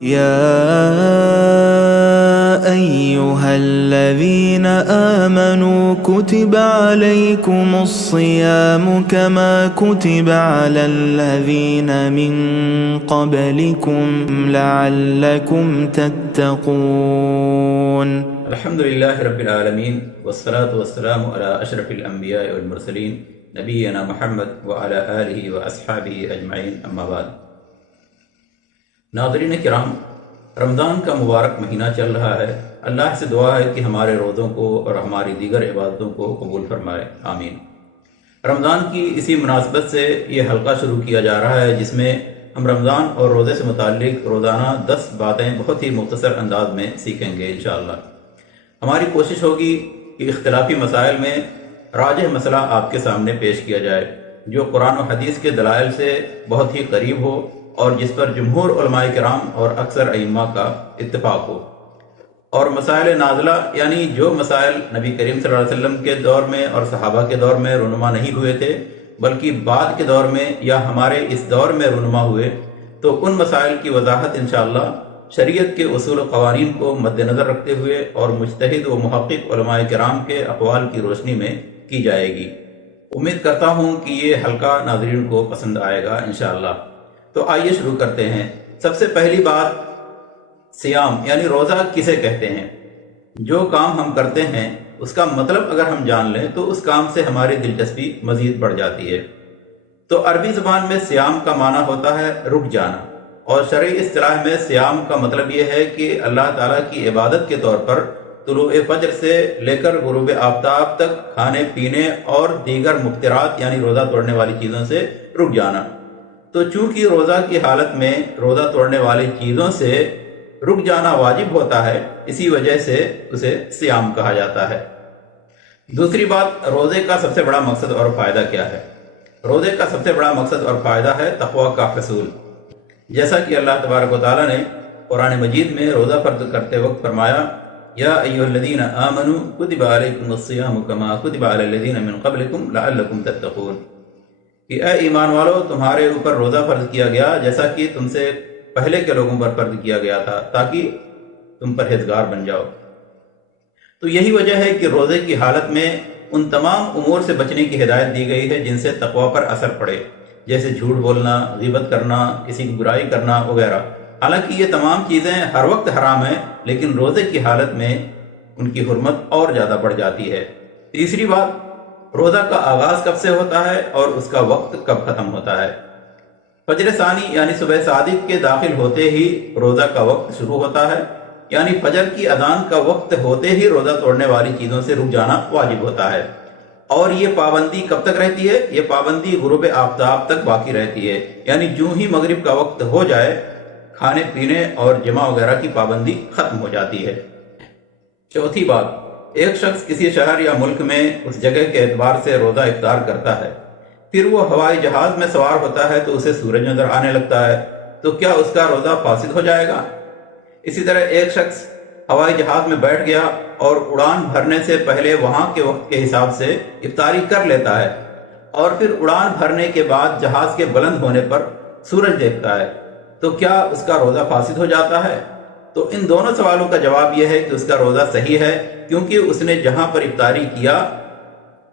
يا أيها الذين آمنوا كتب عليكم الصيام كما كتب على الذين من قبلكم لعلكم تتقون. الحمد لله رب العالمين والصلاة والسلام على أشرف الأنبياء والمرسلين نبينا محمد وعلى آله وأصحابه أجمعين أما بعد. ناظرین کرام، رمضان کا مبارک مہینہ چل رہا ہے. اللہ سے دعا ہے کہ ہمارے روزوں کو اور ہماری دیگر عبادتوں کو قبول فرمائے، آمین. رمضان کی اسی مناسبت سے یہ حلقہ شروع کیا جا رہا ہے جس میں ہم رمضان اور روزے سے متعلق روزانہ 10 باتیں بہت ہی مختصر انداز میں سیکھیں گے انشاءاللہ. ہماری کوشش ہوگی کہ اختلافی مسائل میں راجح مسئلہ آپ کے سامنے پیش کیا جائے جو قرآن و حدیث کے دلائل سے بہت ہی قریب ہو اور جس پر جمہور علماء کرام اور اکثر ائمہ کا اتفاق ہو. اور مسائل نازلہ یعنی جو مسائل نبی کریم صلی اللہ علیہ وسلم کے دور میں اور صحابہ کے دور میں رونما نہیں ہوئے تھے بلکہ بعد کے دور میں یا ہمارے اس دور میں رونما ہوئے، تو ان مسائل کی وضاحت انشاءاللہ شریعت کے اصول و قوانین کو مد نظر رکھتے ہوئے اور مجتہد و محقق علماء کرام کے اقوال کی روشنی میں کی جائے گی. امید کرتا ہوں کہ یہ حلقہ ناظرین کو پسند آئے گا انشاءاللہ. تو آئیے شروع کرتے ہیں. سب سے پہلی بات، صیام یعنی روزہ کسے کہتے ہیں؟ جو کام ہم کرتے ہیں اس کا مطلب اگر ہم جان لیں تو اس کام سے ہماری دلچسپی مزید بڑھ جاتی ہے. تو عربی زبان میں صیام کا معنی ہوتا ہے رک جانا، اور شرعی اصطلاح میں صیام کا مطلب یہ ہے کہ اللہ تعالیٰ کی عبادت کے طور پر طلوع فجر سے لے کر غروب آفتاب تک کھانے پینے اور دیگر مفطرات یعنی روزہ توڑنے والی چیزوں سے رک جانا. تو چونکہ روزہ کی حالت میں روزہ توڑنے والی چیزوں سے رک جانا واجب ہوتا ہے، اسی وجہ سے اسے صیام کہا جاتا ہے. دوسری بات، روزے کا سب سے بڑا مقصد اور فائدہ کیا ہے؟ روزے کا سب سے بڑا مقصد اور فائدہ ہے تقویٰ کا حصول. جیسا کہ اللہ تبارک و تعالیٰ نے قرآن مجید میں روزہ فرض کرتے وقت فرمایا، یا ایھا الذین آمنوا کتب علیکم الصیام کما کتب علی الذین من قبلکم لعلکم تتقون، کہ اے ایمان والو تمہارے اوپر روزہ فرض کیا گیا جیسا کہ تم سے پہلے کے لوگوں پر فرض کیا گیا تھا تاکہ تم پرہیزگار بن جاؤ. تو یہی وجہ ہے کہ روزے کی حالت میں ان تمام امور سے بچنے کی ہدایت دی گئی ہے جن سے تقویٰ پر اثر پڑے، جیسے جھوٹ بولنا، غیبت کرنا، کسی کی برائی کرنا وغیرہ. حالانکہ یہ تمام چیزیں ہر وقت حرام ہیں لیکن روزے کی حالت میں ان کی حرمت اور زیادہ بڑھ جاتی ہے. تیسری بات، روزہ کا آغاز کب سے ہوتا ہے اور اس کا وقت کب ختم ہوتا ہے؟ فجر ثانی یعنی صبح صادق کے داخل ہوتے ہی روزہ کا وقت شروع ہوتا ہے، یعنی فجر کی اذان کا وقت ہوتے ہی روزہ توڑنے والی چیزوں سے رک جانا واجب ہوتا ہے. اور یہ پابندی کب تک رہتی ہے؟ یہ پابندی غروب آفتاب تک باقی رہتی ہے، یعنی جو ہی مغرب کا وقت ہو جائے کھانے پینے اور جمع وغیرہ کی پابندی ختم ہو جاتی ہے. چوتھی بات، ایک شخص کسی شہر یا ملک میں اس جگہ کے اعتبار سے روزہ افطار کرتا ہے، پھر وہ ہوائی جہاز میں سوار ہوتا ہے تو اسے سورج نظر آنے لگتا ہے، تو کیا اس کا روزہ فاسد ہو جائے گا؟ اسی طرح ایک شخص ہوائی جہاز میں بیٹھ گیا اور اڑان بھرنے سے پہلے وہاں کے وقت کے حساب سے افطاری کر لیتا ہے، اور پھر اڑان بھرنے کے بعد جہاز کے بلند ہونے پر سورج دیکھتا ہے، تو کیا اس کا روزہ فاسد ہو جاتا ہے؟ تو ان دونوں سوالوں کا جواب یہ ہے کہ اس کا روزہ صحیح ہے، کیونکہ اس نے جہاں پر افطاری کیا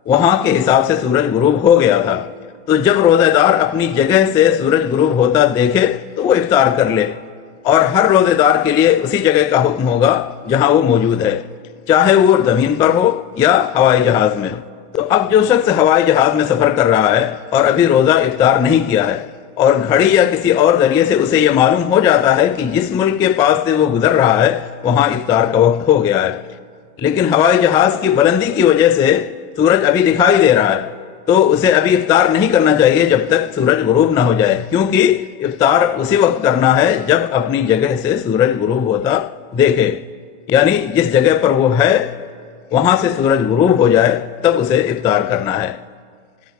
وہاں کے حساب سے سورج غروب ہو گیا تھا. تو جب روزہ دار اپنی جگہ سے سورج غروب ہوتا دیکھے تو وہ افطار کر لے، اور ہر روزے دار کے لیے اسی جگہ کا حکم ہوگا جہاں وہ موجود ہے، چاہے وہ زمین پر ہو یا ہوائی جہاز میں ہو. تو اب جو شخص ہوائی جہاز میں سفر کر رہا ہے اور ابھی روزہ افطار نہیں کیا ہے اور گھڑی یا کسی اور ذریعے سے اسے یہ معلوم ہو جاتا ہے کہ جس ملک کے پاس سے وہ گزر رہا ہے وہاں افطار کا وقت ہو گیا ہے، لیکن ہوائی جہاز کی بلندی کی وجہ سے سورج ابھی دکھائی دے رہا ہے، تو اسے ابھی افطار نہیں کرنا چاہیے جب تک سورج غروب نہ ہو جائے، کیونکہ افطار اسی وقت کرنا ہے جب اپنی جگہ سے سورج غروب ہوتا دیکھے، یعنی جس جگہ پر وہ ہے وہاں سے سورج غروب ہو جائے تب اسے افطار کرنا ہے.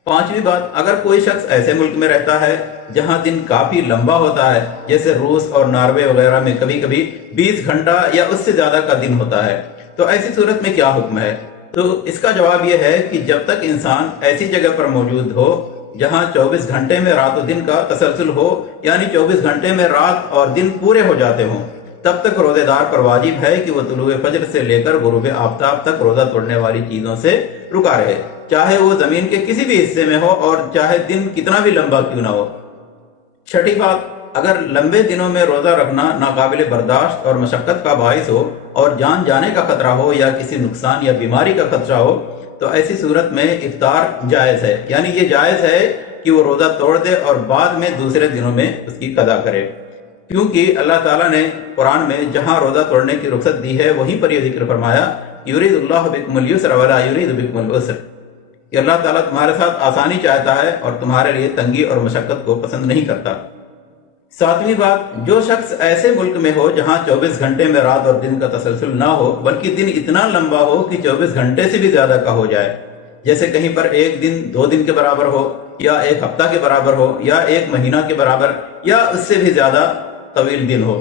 پانچویں بات، اگر کوئی شخص ایسے ملک میں رہتا ہے جہاں دن کافی لمبا ہوتا ہے، جیسے روس اور ناروے وغیرہ میں کبھی کبھی 20 گھنٹہ یا اس سے زیادہ کا دن ہوتا ہے، تو ایسی صورت میں کیا حکم ہے؟ تو اس کا جواب یہ ہے کہ جب تک انسان ایسی جگہ پر موجود ہو جہاں 24 گھنٹے میں رات و دن کا تسلسل ہو، یعنی 24 گھنٹے میں رات اور دن پورے ہو جاتے ہوں، تب تک روزے دار پر واجب ہے کہ وہ طلوع فجر سے لے کر غروب آفتاب تک روزہ توڑنے والی چیزوں سے رکا رہے، چاہے وہ زمین کے کسی بھی حصے میں ہو اور چاہے دن کتنا بھی لمبا کیوں نہ ہو۔ چھٹی بات، اگر لمبے دنوں میں روزہ رکھنا ناقابل برداشت اور مشقت کا باعث ہو اور جان جانے کا خطرہ ہو یا کسی نقصان یا بیماری کا خدشہ ہو تو ایسی صورت میں افطار جائز ہے، یعنی یہ جائز ہے کہ وہ روزہ توڑ دے اور بعد میں دوسرے دنوں میں اس کی قضا کرے، کیونکہ اللہ تعالیٰ نے قرآن میں جہاں روزہ توڑنے کی رخصت دی ہے وہیں پر یہ ذکر فرمایا، یرید اللہ بکم اليسر ولا یرید بکم العسر، کہ اللہ تعالیٰ تمہارے ساتھ آسانی چاہتا ہے اور تمہارے لیے تنگی اور مشقت کو پسند نہیں کرتا۔ ساتویں بات، جو شخص ایسے ملک میں ہو جہاں 24 گھنٹے میں رات اور دن کا تسلسل نہ ہو بلکہ دن اتنا لمبا ہو کہ 24 گھنٹے سے بھی زیادہ کا ہو جائے، جیسے کہیں پر ایک دن 2 دن کے برابر ہو یا ایک ہفتہ کے برابر ہو یا ایک مہینہ کے برابر یا اس سے بھی زیادہ طویل دن ہو،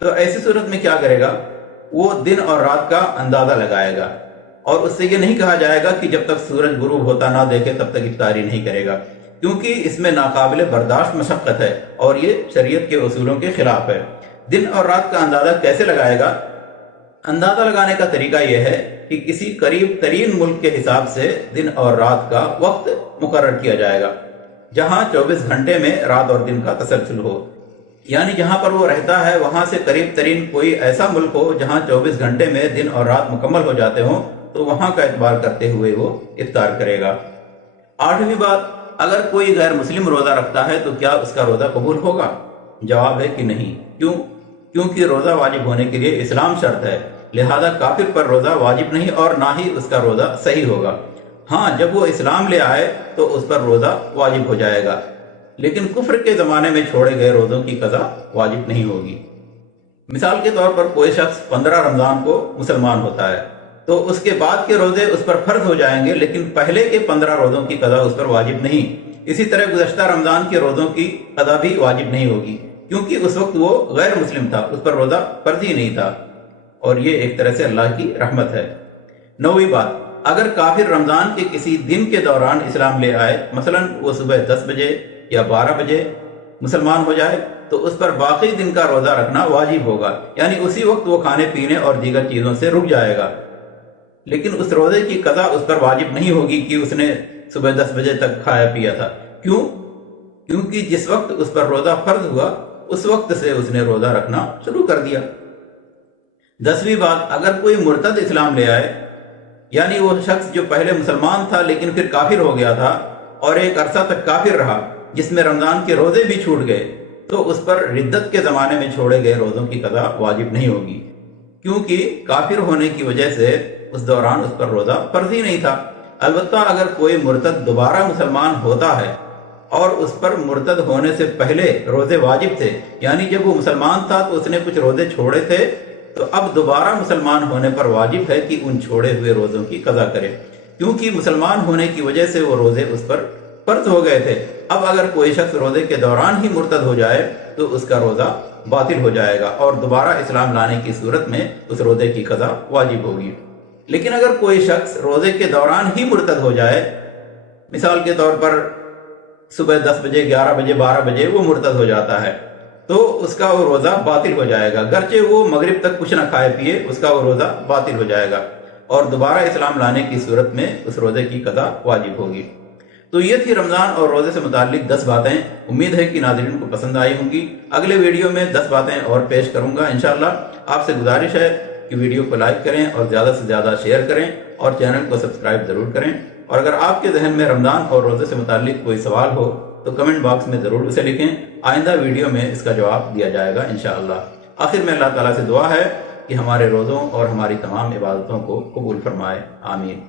تو ایسی صورت میں کیا کرے گا؟ وہ دن اور رات کا اندازہ لگائے گا اور اس سے یہ نہیں کہا جائے گا کہ جب تک سورج غروب ہوتا نہ دیکھے تب تک افطاری نہیں کرے گا، کیونکہ اس میں ناقابل برداشت مشقت ہے اور یہ شریعت کے اصولوں کے خلاف ہے۔ دن اور رات کا اندازہ کیسے لگائے گا؟ اندازہ لگانے کا طریقہ یہ ہے کہ کسی قریب ترین ملک کے حساب سے دن اور رات کا وقت مقرر کیا جائے گا جہاں 24 گھنٹے میں رات اور دن کا تسلسل ہو، یعنی جہاں پر وہ رہتا ہے وہاں سے قریب ترین کوئی ایسا ملک ہو جہاں 24 گھنٹے میں دن اور رات مکمل ہو جاتے ہوں، تو وہاں کا اعتبار کرتے ہوئے وہ افطار کرے گا۔ 8ویں بات، اگر کوئی غیر مسلم روزہ رکھتا ہے تو کیا اس کا روزہ قبول ہوگا؟ جواب ہے کہ نہیں۔ کیوں؟ کیونکہ روزہ واجب ہونے کے لیے اسلام شرط ہے، لہذا کافر پر روزہ واجب نہیں اور نہ ہی اس کا روزہ صحیح ہوگا۔ ہاں، جب وہ اسلام لے آئے تو اس پر روزہ واجب ہو جائے گا، لیکن کفر کے زمانے میں چھوڑے گئے روزوں کی قضا واجب نہیں ہوگی۔ مثال کے طور پر کوئی شخص 15 رمضان کو مسلمان ہوتا ہے تو اس کے بعد کے روزے اس پر فرض ہو جائیں گے، لیکن پہلے کے 15 روزوں کی قضا اس پر واجب نہیں۔ اسی طرح گزشتہ رمضان کے روزوں کی قضا بھی واجب نہیں ہوگی، کیونکہ اس وقت وہ غیر مسلم تھا، اس پر روزہ فرض ہی نہیں تھا، اور یہ ایک طرح سے اللہ کی رحمت ہے۔ 9ویں بات، اگر کافر رمضان کے کسی دن کے دوران اسلام لے آئے، مثلا وہ صبح 10 بجے یا 12 بجے مسلمان ہو جائے، تو اس پر باقی دن کا روزہ رکھنا واجب ہوگا، یعنی اسی وقت وہ کھانے پینے اور دیگر چیزوں سے رک جائے گا، لیکن اس روزے کی قضا اس پر واجب نہیں ہوگی کہ اس نے صبح 10 بجے تک کھایا پیا تھا۔ کیوں؟ کیونکہ جس وقت اس پر روزہ فرض ہوا اس وقت سے اس نے روزہ رکھنا شروع کر دیا۔ 10ویں بات، اگر کوئی مرتد اسلام لے آئے، یعنی وہ شخص جو پہلے مسلمان تھا لیکن پھر کافر ہو گیا تھا اور ایک عرصہ تک کافر رہا جس میں رمضان کے روزے بھی چھوٹ گئے، تو اس پر ردت کے زمانے میں چھوڑے گئے روزوں کی قضا واجب نہیں ہوگی، کیونکہ کافر ہونے کی وجہ سے اس دوران اس پر روزہ فرض ہی نہیں تھا۔ البتہ اگر کوئی مرتد دوبارہ مسلمان ہوتا ہے اور اس پر مرتد ہونے سے پہلے روزے واجب تھے، یعنی جب وہ مسلمان تھا تو اس نے کچھ روزے چھوڑے تھے، تو اب دوبارہ مسلمان ہونے پر واجب ہے کہ ان چھوڑے ہوئے روزوں کی قضا کرے، کیونکہ مسلمان ہونے کی وجہ سے وہ روزے اس پر فرض ہو گئے تھے۔ اب اگر کوئی شخص روزے کے دوران ہی مرتد ہو جائے تو اس کا روزہ باطل ہو جائے گا اور دوبارہ اسلام لانے کی صورت میں اس روزے کی قضا واجب ہوگی۔ لیکن اگر کوئی شخص روزے کے دوران ہی مرتد ہو جائے، مثال کے طور پر صبح 10 بجے 11 بجے 12 بجے وہ مرتد ہو جاتا ہے، تو اس کا وہ روزہ باطل ہو جائے گا، گرچہ وہ مغرب تک کچھ نہ کھائے پیے، اس کا وہ روزہ باطل ہو جائے گا اور دوبارہ اسلام لانے کی صورت میں اس روزے کی قضا واجب ہوگی۔ تو یہ تھی رمضان اور روزے سے متعلق 10 باتیں، امید ہے کہ ناظرین کو پسند آئی ہوں گی۔ اگلے ویڈیو میں 10 باتیں اور پیش کروں گا انشاءاللہ۔ آپ سے گزارش ہے کہ ویڈیو کو لائک کریں اور زیادہ سے زیادہ شیئر کریں اور چینل کو سبسکرائب ضرور کریں، اور اگر آپ کے ذہن میں رمضان اور روزے سے متعلق کوئی سوال ہو تو کمنٹ باکس میں ضرور اسے لکھیں، آئندہ ویڈیو میں اس کا جواب دیا جائے گا انشاءاللہ۔ آخر میں اللہ تعالیٰ سے دعا ہے کہ ہمارے روزوں اور ہماری تمام عبادتوں کو قبول فرمائے، آمین۔